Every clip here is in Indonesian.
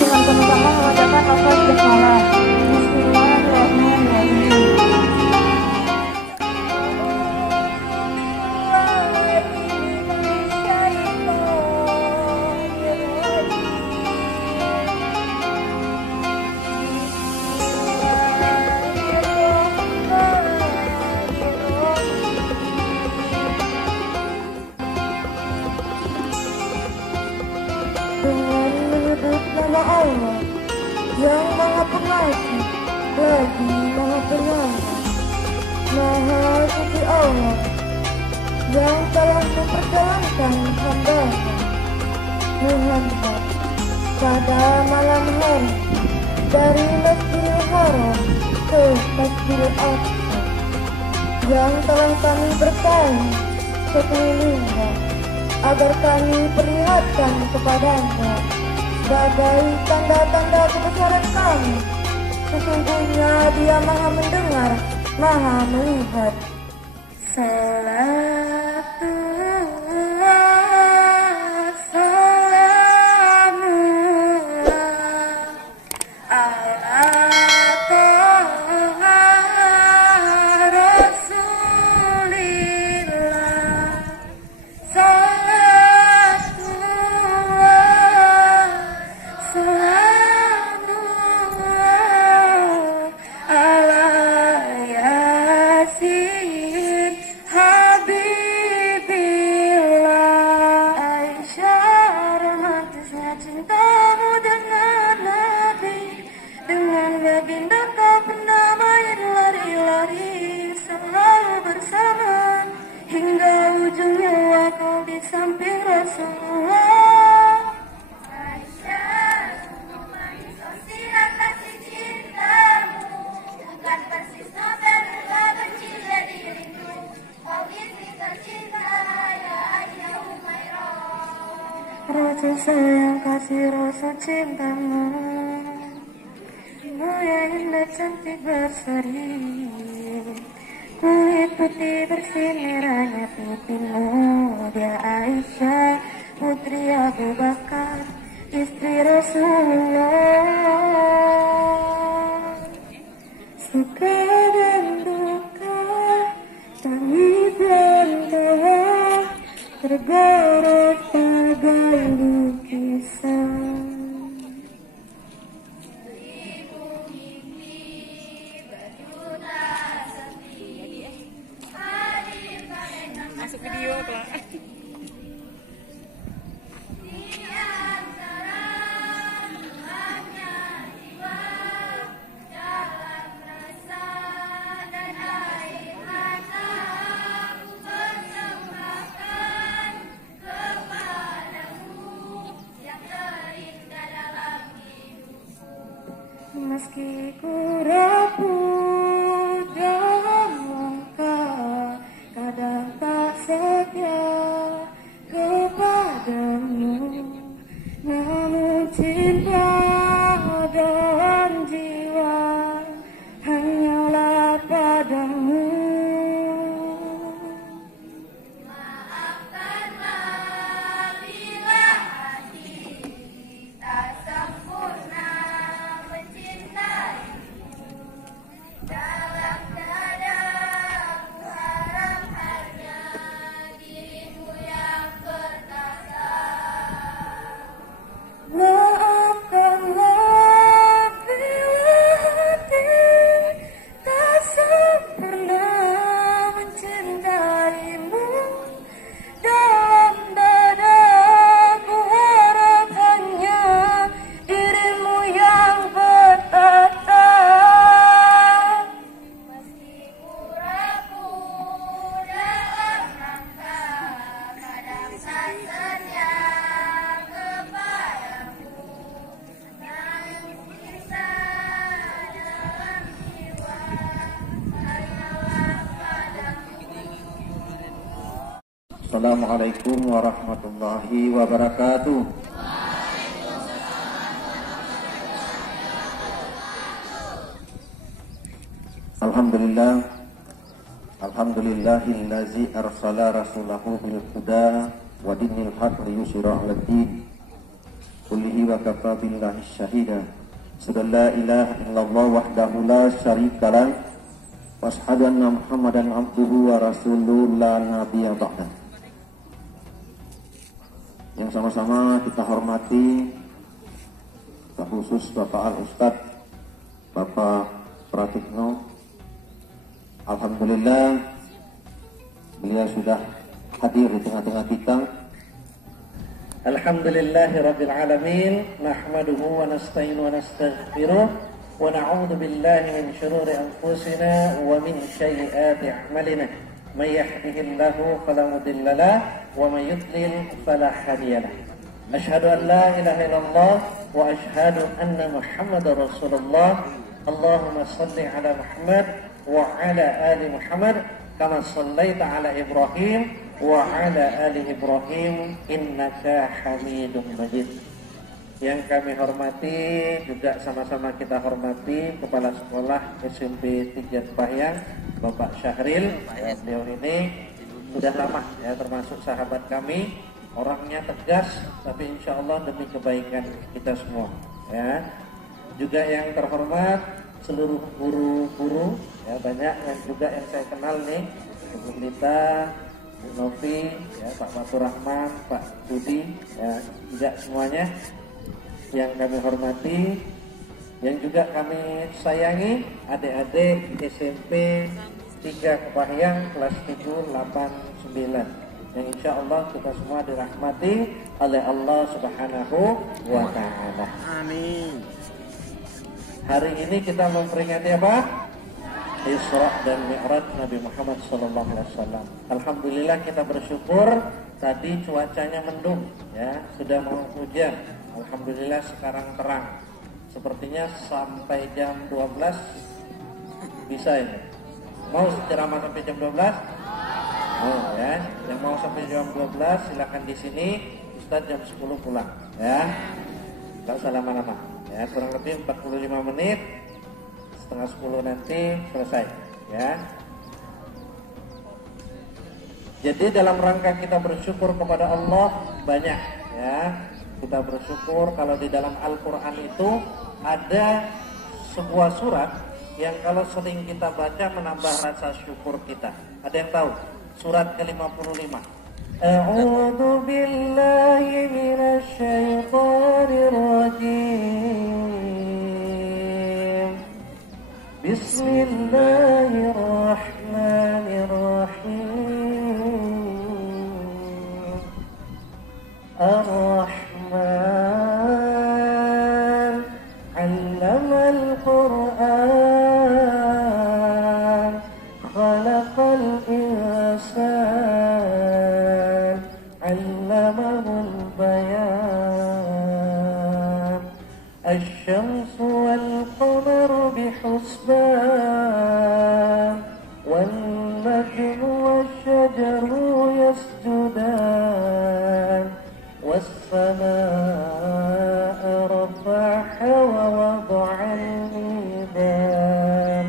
dengan sama-sama mengucapkan lafaz basmalah. Bismillahirrahmanirrahim. Dengan menyebut nama Allah yang Maha Pengasih lagi Maha Penyayang, Maha Suci Allah yang telah memperjalankan hamba-Nya Muhammad pada malam hari dari Masjidil Haram ke Masjidil Aqsa, yang telah kami berkali sekelilingnya agar kami perlihatkan kepadanya sebagai tanda-tanda kebesaran kami. Sesungguhnya Dia Maha mendengar, Maha melihat. Salatullah, salamullah ala Taha Rasulillah. Salatullah, salamullah ala Yasin Habibillah. Aisyah, romantisnya cintamu dengan Nabi, dengan baginda kau pernah main lari-lari, selalu bersama hingga ujung nyawa kau di samping Rasulullah. Aisyah, memahami sosial kasih cintamu, bukan persis novel telah benci jadi rindu. Kau istri tercinta, ya Aisyah Humairah. Rasul sayang kasih Rasul cintamu, mulia indah cantik berseri, kulit putih bersih merahnya pipimu. Dia Aisyah putri Abu Bakar, istri Rasulullah. Suka dan duka, tangis dan tawa, tergores bagai lukisan. Masuk video kelak. Meski ku rapuh dalam langkah, kadang tak setia kepadamu, namun cinta dan jiwa hanyalah padamu. Maafkanlah bila hati tak sempurna mencintaimu. Dalam dada ku harap hanya dirimu yang perkasa. Maafkanlah bila hati tak sempurna mencintaimu. Dalam dada ku harap hanya dirimu yang bertata. Meski ku rapuh dalam langkah, kadang tak setia kepadamu, namun cinta dalam jiwa hanyalah padamu. Assalamualaikum warahmatullahi wabarakatuh. Alhamdulillah, alhamdulillahillazi arsala rasulahu bil huda wa dinil haq liyusira 'alad din kullihi wa kafa billahi syahida. Asyhadu an la ilaha illallah wahdahu la syarika lah wa asyhadu anna Muhammadan abduhu wa rasuluhu la nabiyya ba'dah. Yang sama-sama kita hormati khusus Bapak Al-Ustaz Bapak Pratikno. Alhamdulillah beliau sudah hadir di tengah-tengah kita. Alhamdulillahirabbil alamin, nahmaduhu wa nasta'inu wa nastaghfiruh wa na'udzu billahi min shururi anfusina wa min sayyiati a'malina. May yahdihillahu fala mudilla lahu wa may yudlil fala hadiya lahu. Asyhadu an la ilaha illallah wa asyhadu anna Muhammadar Rasulullah. Allahumma shalli ala Muhammad wa ala ali Muhammad kama shallaita ala Ibrahim wa ala ali Ibrahim innaka Hamidum Majid. Yang kami hormati, juga sama-sama kita hormati Kepala Sekolah SMP 3 Kepahyang Bapak Syahril. Beliau ini sudah lama ya, termasuk sahabat kami. Orangnya tegas, tapi insya Allah demi kebaikan kita semua ya. Juga yang terhormat seluruh guru-guru ya, banyak yang juga yang saya kenal nih, Ibu Lita, Bu Novi, ya, Pak Fatur Rahman, Pak Budi, ya, juga semuanya yang kami hormati, yang juga kami sayangi, adik-adik SMP 3 Kepahyang kelas 7, 8, 9, yang insya Allah kita semua dirahmati oleh Allah Subhanahu wa Ta'ala. Amin. Hari ini kita memperingati apa? Isra dan Mi'raj Nabi Muhammad SAW. Alhamdulillah kita bersyukur. Tadi cuacanya mendung, ya, sudah mau hujan. Alhamdulillah sekarang terang. Sepertinya sampai jam 12 bisa ini. Mau ceramah sampai jam 12? Oh ya, yang mau sampai jam 12 silakan di sini. Ustaz jam 10 pulang, ya. Enggak usah lama-lama. Ya, kurang lebih 45 menit. Setengah 10 nanti selesai, ya. Jadi dalam rangka kita bersyukur kepada Allah banyak, ya. Kita bersyukur kalau di dalam Al-Quran itu ada sebuah surat yang kalau sering kita baca menambah rasa syukur kita. Ada yang tahu? Surat ke-55. A'udzu billahi minasy syaithanir rajim. Bismillahirrahmanirrahim. Ar-Rahman 'allamal Qur'an khalaqal insan 'allamahul bayan. Asy-syamsu wal qamaru bihusban wan najmu wasy-syajaru yasjudan was-samaa'a rafa'aha wa wada'al mizan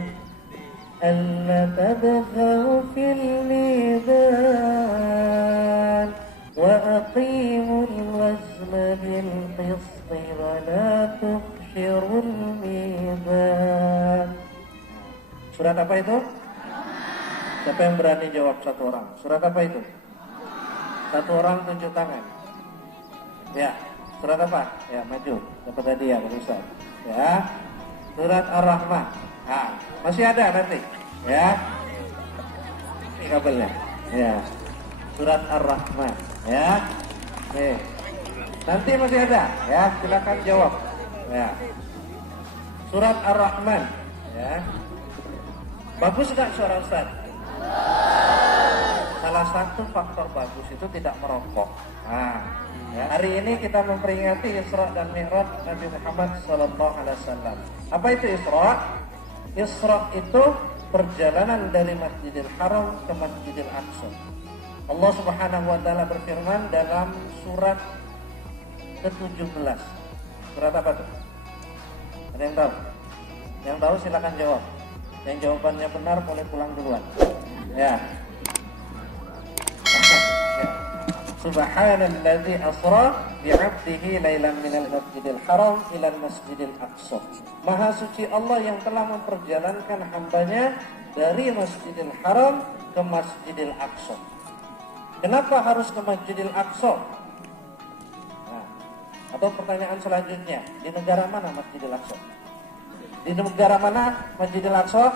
alla tabghaw fil mizan wa aqimul wazna bil qisti wa la tukhshirul mizan. Surat apa itu? Siapa yang berani jawab satu orang? Surat apa itu? Satu orang tunjuk tangan. Ya, surat apa? Ya, maju. Dapat hadiah, Pak Ustaz. Ya, surat Ar-Rahman. Nah, masih ada nanti. Ya, ini kabelnya. Ya, surat Ar-Rahman. Ya, nih. Nanti masih ada. Ya, silakan jawab. Ya, surat Ar-Rahman. Ya, bagus nggak suara Ustaz? Salah satu faktor bagus itu tidak merokok. Nah, ya, hari ini kita memperingati Isra dan Mi'raj Nabi Muhammad SAW. Apa itu Isra? Isra itu perjalanan dari Masjidil Haram ke Masjidil Aqsa. Allah Subhanahu wa Ta'ala berfirman dalam surat ke-17. Surat apa itu? Ada yang tahu? Yang tahu silakan jawab. Yang jawabannya benar boleh pulang duluan. Ya. Subhanalladzi asra bi'abdihi lailan minal masjidil haram ilal masjidil aqsa. Maha suci Allah yang telah memperjalankan hambanya dari Masjidil Haram ke Masjidil Aqsa. Kenapa harus ke Masjidil Aqsa? Nah, atau pertanyaan selanjutnya, di negara mana Masjidil Aqsa? Di negara mana Masjidil Aqsa?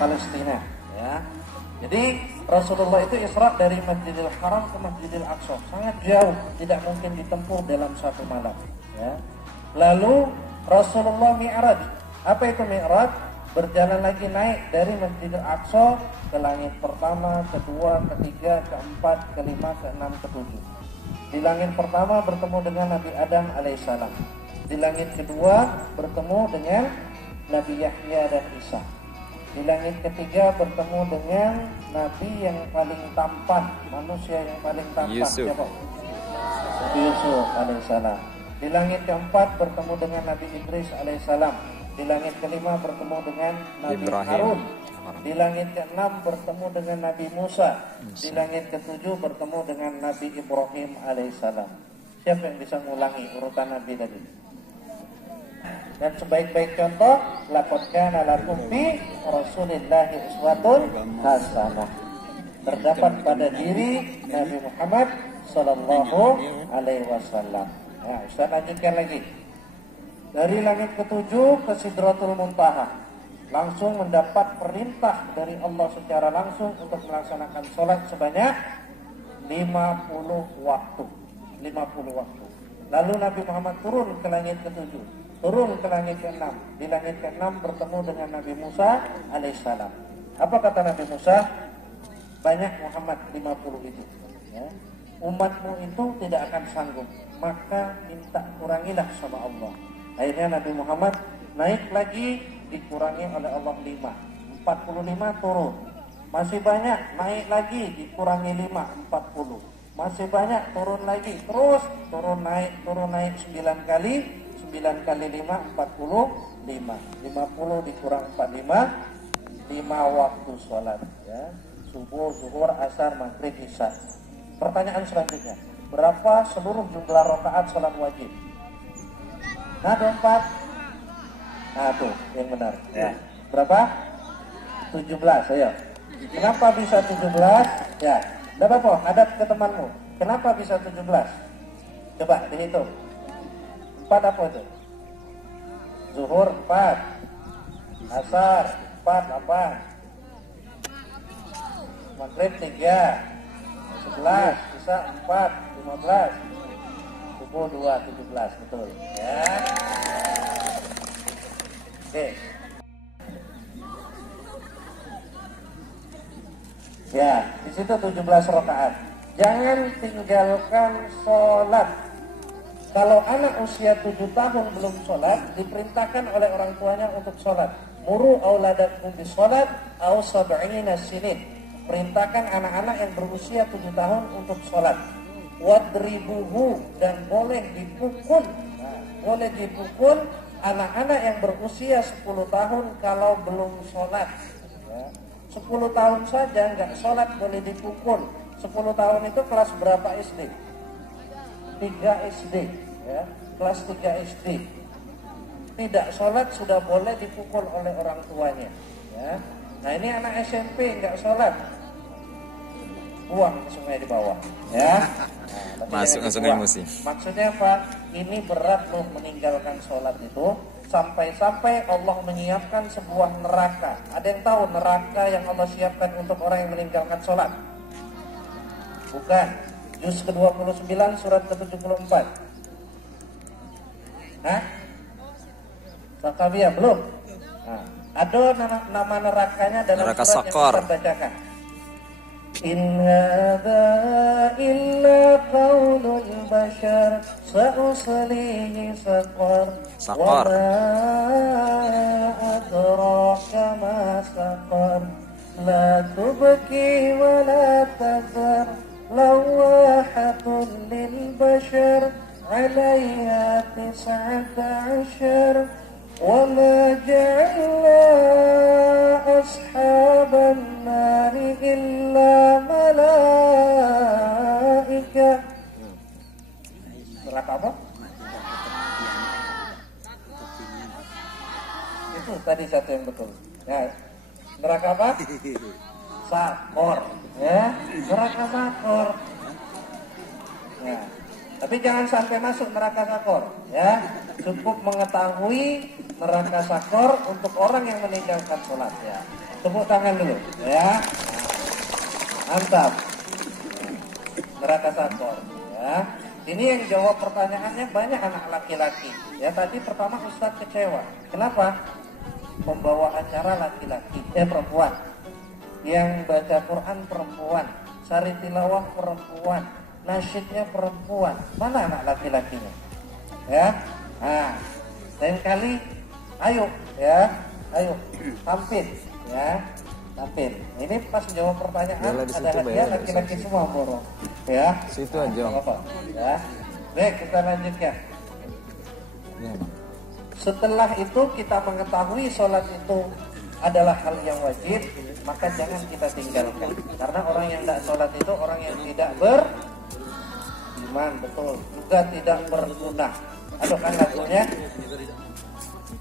Palestina. Ya. Jadi Rasulullah itu Isra dari Masjidil Haram ke Masjidil Aqsa, sangat jauh, tidak mungkin ditempuh dalam satu malam. Ya. Lalu Rasulullah Mi'raj. Apa itu Mi'raj? Berjalan lagi naik dari Masjidil Aqsa ke langit pertama, kedua, ketiga, keempat, kelima, keenam, ketujuh. Di langit pertama bertemu dengan Nabi Adam alaihissalam. Di langit kedua bertemu dengan Nabi Yahya dan Isa. Di langit ketiga bertemu dengan Nabi yang paling tampan, manusia yang paling tampan. Siapa? Yusuf alaihissalam. Di langit keempat bertemu dengan Nabi Idris alaihissalam. Di langit kelima bertemu dengan Nabi Harun. Di langit keenam bertemu dengan Nabi Musa. Di langit ketujuh bertemu dengan Nabi Ibrahim alaihissalam. Siapa yang bisa mengulangi urutan Nabi tadi? Dan sebaik-baik contoh, laqad kana lakum fi Rasulillahi uswatun hasanah. Terdapat pada diri Nabi Muhammad sallallahu alaihi wasallam. Nah, Ustaz lanjutkan lagi. Dari langit ketujuh ke Sidratul Muntaha, langsung mendapat perintah dari Allah secara langsung untuk melaksanakan sholat sebanyak 50 waktu. 50 waktu. Lalu Nabi Muhammad turun ke langit ketujuh, turun ke langit ke-6. Di langit ke-6 bertemu dengan Nabi Musa alaihissalam. Apa kata Nabi Musa? Banyak Muhammad 50 itu. Ya. Umatmu itu tidak akan sanggup, maka minta kurangilah sama Allah. Akhirnya Nabi Muhammad naik lagi, dikurangi oleh Allah 5. 45 turun. Masih banyak, naik lagi, dikurangi 5, 40. Masih banyak, turun lagi, terus turun naik 9 kali. 9 kali 5, 45. 50 dikurang 45, 5 waktu sholat. Ya. Subuh, zuhur, asar, maghrib, isya. Pertanyaan selanjutnya, berapa seluruh jumlah rakaat sholat wajib? Nah, 4. Nah, tuh yang benar. Ya. Berapa? 17, ayo. Kenapa bisa 17? Ya. Udah apa? Hadap ke temanmu. Kenapa bisa 17? Coba dihitung. 4 apa itu? Zuhur 4. Asar 4 apa? Maghrib 3. 11, isya 4, 15. Subuh 2, 17, betul. Ya. Oke. Ya, di situ 17 rakaat. Jangan tinggalkan sholat. Kalau anak usia 7 tahun belum sholat, diperintahkan oleh orang tuanya untuk sholat. Muru auladakum bis sholat au sab'ina sinin. Perintahkan anak-anak yang berusia 7 tahun untuk sholat. Wadribuhu, dan boleh dipukul. Nah, boleh dipukul anak-anak yang berusia 10 tahun kalau belum sholat. Ya. 10 tahun saja nggak sholat boleh dipukul. 10 tahun itu kelas berapa SD? 3 SD. Ya. Kelas 3 SD. Tidak sholat sudah boleh dipukul oleh orang tuanya. Ya. Nah, ini anak SMP nggak sholat, buang ke sungai di bawah. Ya. Nah, masuk ke sungai musim. Maksudnya apa? Ini berat loh meninggalkan sholat itu. Sampai-sampai Allah menyiapkan sebuah neraka. Ada yang tahu neraka yang Allah siapkan untuk orang yang meninggalkan sholat? Bukan. Juz ke-29 surat ke-74. Hah? Bakabiyah belum? Nah, ada nama nerakanya dalam neraka surat Sakor. yang kita bacakan. In hadza illa qaulul bashar sa'uslihi saqar. Sakor. Wa ma adraka ma saqar. La tubki wa la tazar. Lawahatun lil bashar 'alayha 19. Wa ma ja'alna ashaban nari illa malaika. itu tadi satu yang betul. Ya. Neraka apa? Sakor. Ya, neraka sakor. Ya. Tapi jangan sampai masuk neraka sakor. Ya, cukup mengetahui neraka sakor untuk orang yang meninggalkan sholat. Ya, tepuk tangan dulu. Ya, mantap. Neraka sakor. Ya. Ini yang jawab pertanyaannya banyak anak laki-laki. Ya, tadi pertama Ustadz kecewa. Kenapa? Membawa acara laki-laki, perempuan. Yang baca Quran perempuan, sari tilawah perempuan, nasyidnya perempuan. Mana anak laki-lakinya? Ya. Nah, lain kali ayo ya, ayo tampil ya. Tampil. Ini pas jawab pertanyaan ada hadiah laki-laki semua borong. Ya. Situ aja. Apa? Ya. Baik, kita lanjutkan. Ya, Setelah itu kita mengetahui sholat itu adalah hal yang wajib, maka jangan kita tinggalkan. Karena orang yang tidak sholat itu orang yang tidak beriman, betul. Juga tidak berguna. Aduh kan lagunya.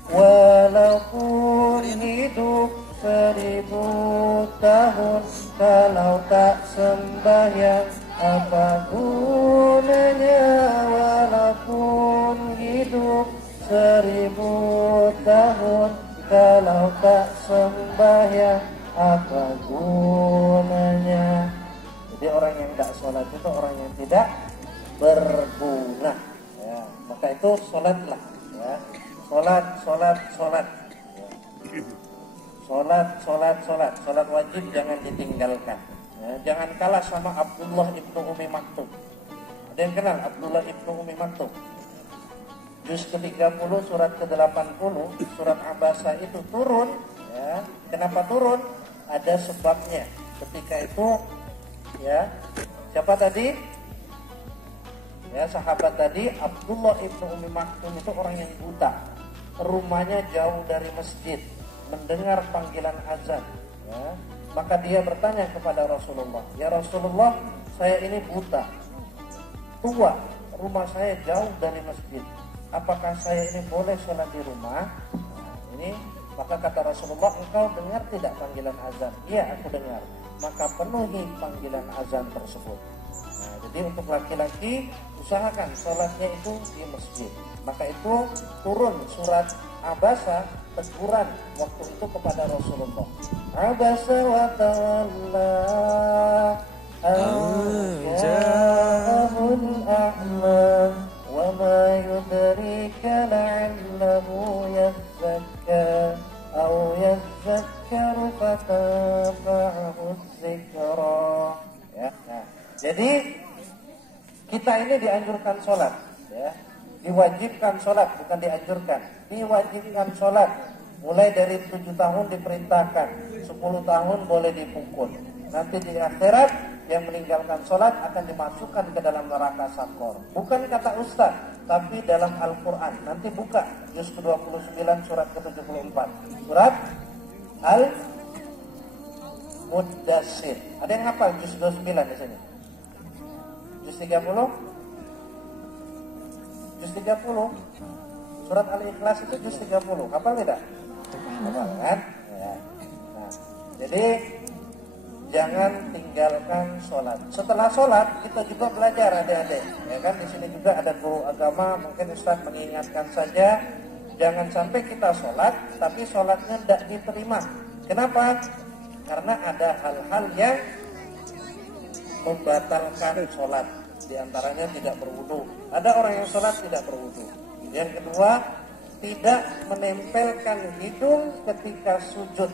Walaupun hidup 1000 tahun, kalau tak sembahyang apa gunanya? Walaupun hidup 1000 tahun, kalau tak sembahyang apa gunanya? Jadi orang yang tidak sholat itu orang yang tidak berguna. Ya, maka itu sholatlah. Ya, sholat. Sholat wajib jangan ditinggalkan. Ya, jangan kalah sama Abdullah ibnu Umi Maktum. Ada yang kenal Abdullah ibnu Umi Maktum? Juz ke-30 surat ke-80 surat Abasa itu turun. Ya, kenapa turun? Ada sebabnya. Ketika itu, ya, siapa tadi? Ya, sahabat tadi Abdullah ibnu Umi Maktum itu orang yang buta. Rumahnya jauh dari masjid, mendengar panggilan azan. Ya, maka dia bertanya kepada Rasulullah, ya Rasulullah, saya ini buta, tua, rumah saya jauh dari masjid. Apakah saya ini boleh sholat di rumah? Nah, ini maka kata Rasulullah, engkau dengar tidak panggilan azan? Iya, aku dengar. Maka penuhi panggilan azan tersebut. Nah, jadi untuk laki-laki usahakan sholatnya itu di masjid. Maka itu turun surat Abasa, teguran waktu itu kepada Rasulullah. Abasa wa tawalla ja'ahul a'ma wa ma yudrika la'allahu yazzakka aw yazzakkaru fatanfa'ahu dzikra. Ya, nah, jadi kita ini dianjurkan sholat, ya, diwajibkan sholat, bukan dianjurkan, diwajibkan sholat. Mulai dari 7 tahun diperintahkan, 10 tahun boleh dipukul. Nanti di akhirat yang meninggalkan sholat akan dimasukkan ke dalam neraka sakor. Bukan kata Ustaz, tapi dalam Al-Quran. Nanti buka juz ke-29 surat ke-74. Surat Al-Muddassir. Ada yang hafal juz 29 di sini? Juz 30? Juz 30. Surat Al-Ikhlas itu juz 30. Hafal tidak? Hafal kan? Ya. Nah, jadi jangan tinggalkan sholat. Setelah sholat kita juga belajar adik-adik. Ya kan, di sini juga ada guru agama. Mungkin Ustaz mengingatkan saja, jangan sampai kita sholat tapi sholatnya tidak diterima. Kenapa? Karena ada hal-hal yang membatalkan sholat. Di antaranya tidak berwudu. Ada orang yang sholat tidak berwudu. Yang kedua, tidak menempelkan hidung ketika sujud.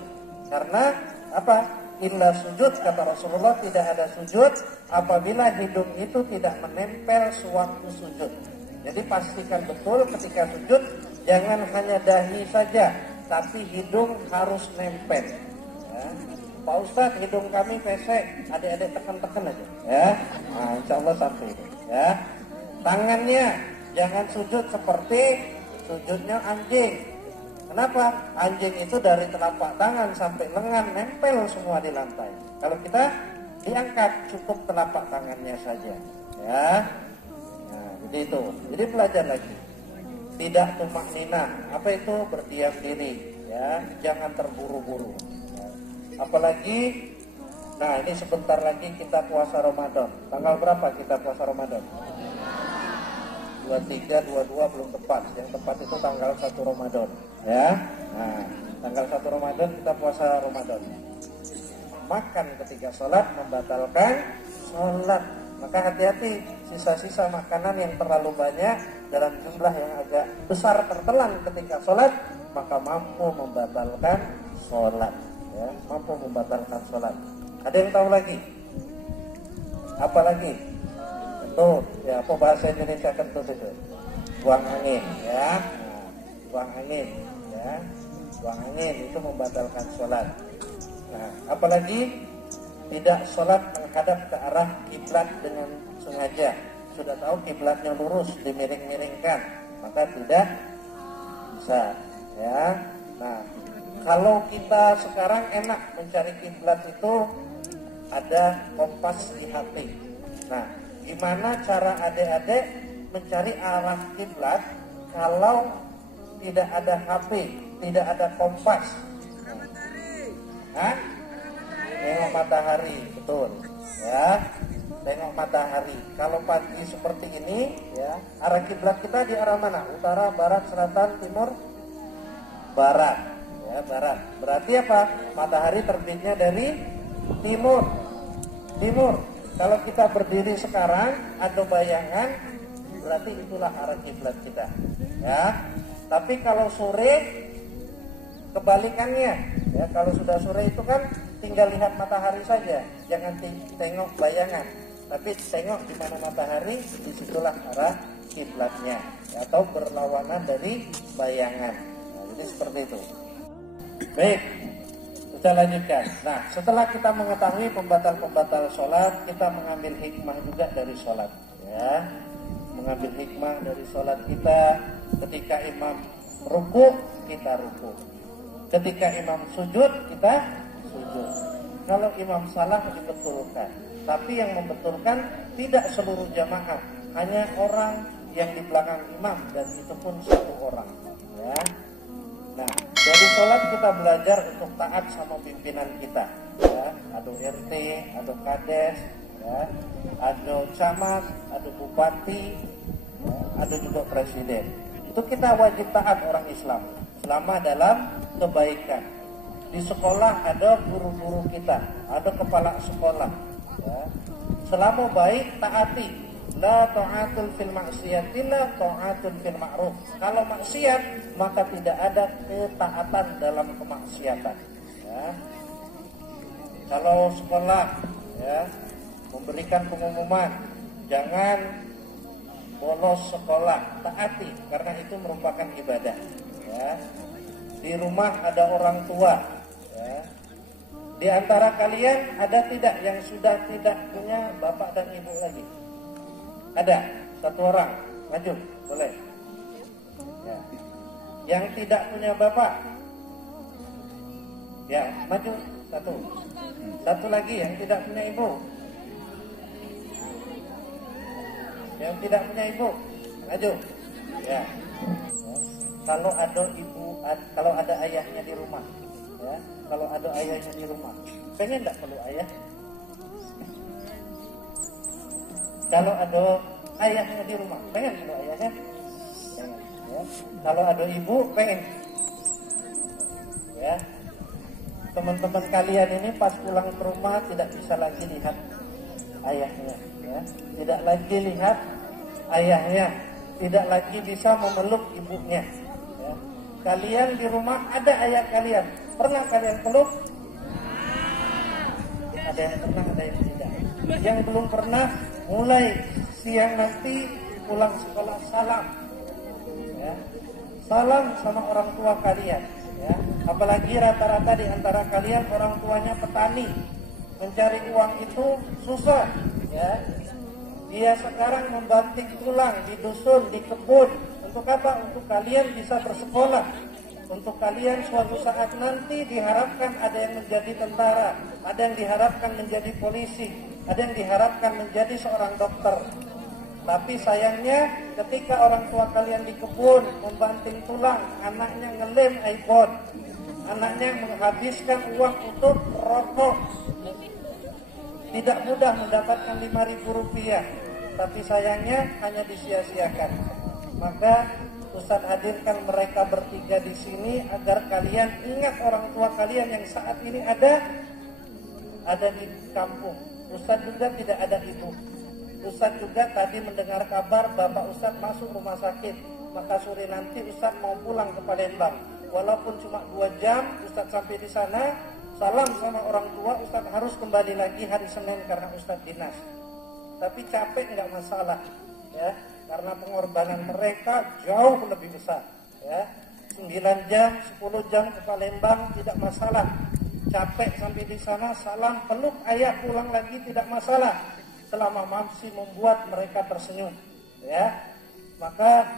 Karena apa? Illa sujud, kata Rasulullah, tidak ada sujud apabila hidung itu tidak menempel sewaktu sujud. Jadi pastikan betul ketika sujud, jangan hanya dahi saja, tapi hidung harus nempel. Ya. Pak Ustadz, hidung kami pesek, adik-adik tekan-tekan aja. Ya, nah, insya Allah sampai. Ya, tangannya jangan sujud seperti sujudnya anjing. Kenapa? Anjing itu dari telapak tangan sampai lengan nempel semua di lantai. Kalau kita diangkat cukup telapak tangannya saja. Ya, nah, jadi itu. Jadi belajar lagi. Tidak tumak ninah. Apa itu? Berdiam diri. ya, jangan terburu-buru. Ya. Apalagi, nah ini sebentar lagi kita puasa Ramadan. Tanggal berapa kita puasa Ramadan? 23, 22 belum tepat. Yang tepat itu tanggal 1 Ramadan. Ya, nah tanggal 1 Ramadan kita puasa Ramadan. Makan ketika sholat membatalkan sholat. Maka hati-hati, sisa-sisa makanan yang terlalu banyak dalam jumlah yang agak besar tertelan ketika sholat, maka mampu membatalkan sholat. Ya, mampu membatalkan sholat. Ada yang tahu lagi? Apa lagi? Kentut. Ya, apa bahasa Indonesia kentut itu? Buang angin. Ya, nah, buang angin. Ya, buang angin itu membatalkan sholat. Nah, apalagi tidak sholat menghadap ke arah kiblat dengan sengaja. Sudah tahu kiblatnya lurus, dimiring-miringkan, maka tidak bisa. Ya, nah kalau kita sekarang enak mencari kiblat itu ada kompas di HP. Nah, gimana cara adik-adik mencari arah kiblat kalau tidak ada HP, tidak ada kompas? Hah? Tengok matahari, betul. Ya, tengok matahari. Kalau pagi seperti ini, ya, arah kiblat kita di arah mana? Utara, barat, selatan, timur, barat. Ya, barat. Berarti apa? Matahari terbitnya dari timur. Timur. Kalau kita berdiri sekarang, ada bayangan, berarti itulah arah kiblat kita. Ya. Tapi kalau sore kebalikannya, ya, kalau sudah sore itu kan tinggal lihat matahari saja, jangan tengok bayangan, tapi tengok di mana matahari, disitulah arah kiblatnya, ya, atau berlawanan dari bayangan. Nah, jadi seperti itu. Baik, kita lanjutkan. Nah, setelah kita mengetahui pembatal-pembatal sholat, kita mengambil hikmah juga dari sholat, ya, mengambil hikmah dari sholat kita. Ketika imam ruku, kita ruku. Ketika imam sujud, kita sujud. Kalau imam salah, dibetulkan. Tapi yang membetulkan tidak seluruh jamaah, hanya orang yang di belakang imam, dan itu pun satu orang. Ya. Nah, dari sholat kita belajar untuk taat sama pimpinan kita. Ya. Ada RT, ada kades, ya. Ada camat, ada bupati, ya. Ada juga presiden. Itu kita wajib taat orang Islam selama dalam kebaikan. Di sekolah ada guru-guru kita, ada kepala sekolah, ya. Selama baik taati. La ta'atul fil maksiat, la ta'atul fil ma'ruf. Kalau maksiat maka tidak ada ketaatan dalam kemaksiatan, ya. Kalau sekolah, ya, memberikan pengumuman jangan bolos sekolah, taati karena itu merupakan ibadah, ya. Di rumah ada orang tua, ya. Di antara kalian ada tidak yang sudah tidak punya bapak dan ibu lagi? Ada satu orang, maju, boleh. Ya. Yang tidak punya bapak, ya, maju, satu. Satu lagi yang tidak punya ibu. Yang tidak punya ibu, maju. Ya. Kalau ada ibu, kalau ada ayahnya di rumah, ya. Kalau ada ayahnya di rumah, pengen nggak perlu ayah? Kalau ada ayahnya di rumah, pengen perlu ayahnya? Pengen. Ya. Kalau ada ibu, pengen. Ya. Teman-teman kalian ini pas pulang ke rumah tidak bisa lagi lihat ayahnya, ya. Tidak lagi lihat ayahnya, tidak lagi bisa memeluk ibunya, ya. Kalian di rumah ada ayah kalian, pernah kalian peluk? Ada yang pernah, ada yang tidak. Yang belum pernah, mulai siang nanti pulang sekolah salam, ya. Salam sama orang tua kalian, ya. Apalagi rata-rata di antara kalian orang tuanya petani, mencari uang itu susah, ya. Dia sekarang membanting tulang di dusun, di kebun. Untuk apa? Untuk kalian bisa bersekolah. Untuk kalian suatu saat nanti diharapkan ada yang menjadi tentara, ada yang diharapkan menjadi polisi, ada yang diharapkan menjadi seorang dokter. Tapi sayangnya ketika orang tua kalian di kebun membanting tulang, anaknya ngelem iPhone, anaknya menghabiskan uang untuk rokok, tidak mudah mendapatkan 5.000 rupiah, tapi sayangnya hanya disia-siakan. Maka Ustaz hadirkan mereka bertiga di sini agar kalian ingat orang tua kalian yang saat ini ada di kampung. Ustaz juga tidak ada ibu. Ustaz juga tadi mendengar kabar Bapak Ustaz masuk rumah sakit. Maka sore nanti Ustaz mau pulang ke Palembang. Walaupun cuma 2 jam Ustaz sampai di sana, salam sama orang tua, Ustaz harus kembali lagi hari Senin karena Ustaz dinas. Tapi capek nggak masalah, ya, karena pengorbanan mereka jauh lebih besar, ya. 9 jam, 10 jam ke Palembang tidak masalah. Capek sampai di sana, salam, peluk ayah, pulang lagi tidak masalah. Selama masih membuat mereka tersenyum, ya. Maka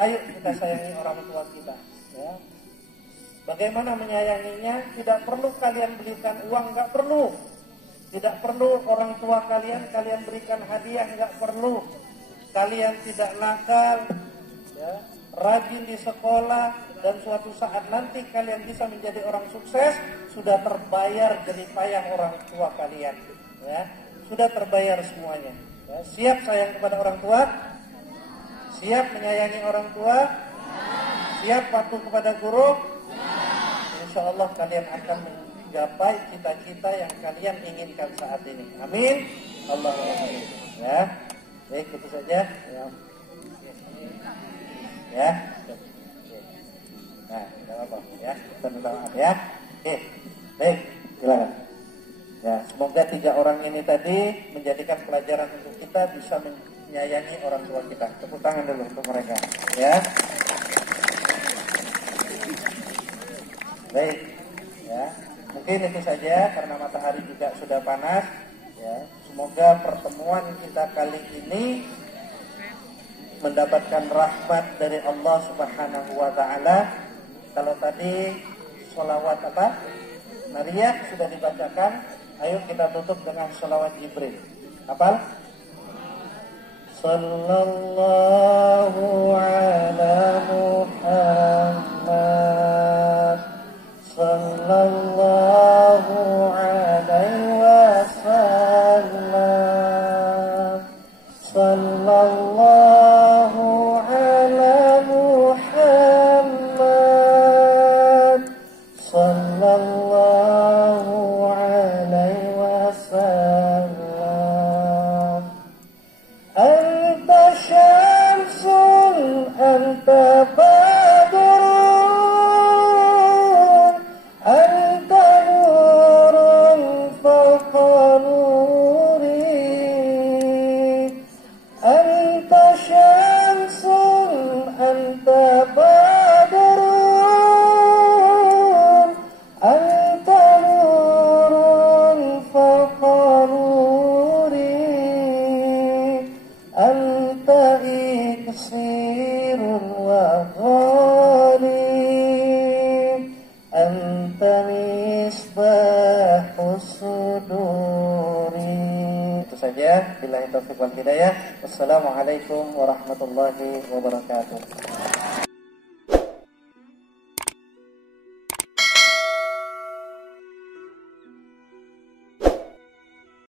ayo kita sayangi orang tua kita, ya. Bagaimana menyayanginya? Tidak perlu kalian belikan uang, nggak perlu. Tidak perlu orang tua kalian berikan hadiah, nggak perlu. Kalian tidak nakal, ya, rajin di sekolah, dan suatu saat nanti kalian bisa menjadi orang sukses, sudah terbayar jerih payah orang tua kalian, ya, sudah terbayar semuanya. Ya, siap sayang kepada orang tua? Siap menyayangi orang tua? Siap patuh kepada guru? Insya Allah kalian akan menggapai cita-cita yang kalian inginkan saat ini. Amin. Allahumma amin. Ya, baik, itu saja. Ya. Nah, tidak apa-apa ya. Kita minta maaf ya. Oke, baik, silakan. Ya, semoga 3 orang ini tadi menjadikan pelajaran untuk kita bisa menyayangi orang tua kita. Tepuk tangan dulu untuk mereka. Ya. Baik, ya, mungkin itu saja karena matahari juga sudah panas. Ya, semoga pertemuan kita kali ini mendapatkan rahmat dari Allah Subhanahu Wa Taala. Kalau tadi sholawat apa? Nariyah sudah dibacakan. Ayo kita tutup dengan sholawat Jibril. Hafal? Sallallahu ala Muhammad. Sallallahu alaihi wasallam. Sallallahu ala Muhammad. Sallallahu alaihi wasallam. Anta syamsun anta badrun anta nurun fawqa nuri. Anta syamsun anta badrun anta nurun fawqa nuri. Anta iksirun wa ghalib. Anta misbahus suduri. Itu saja. Billahi taufiq wal hidayah. Wassalamualaikum warahmatullahi wabarakatuh.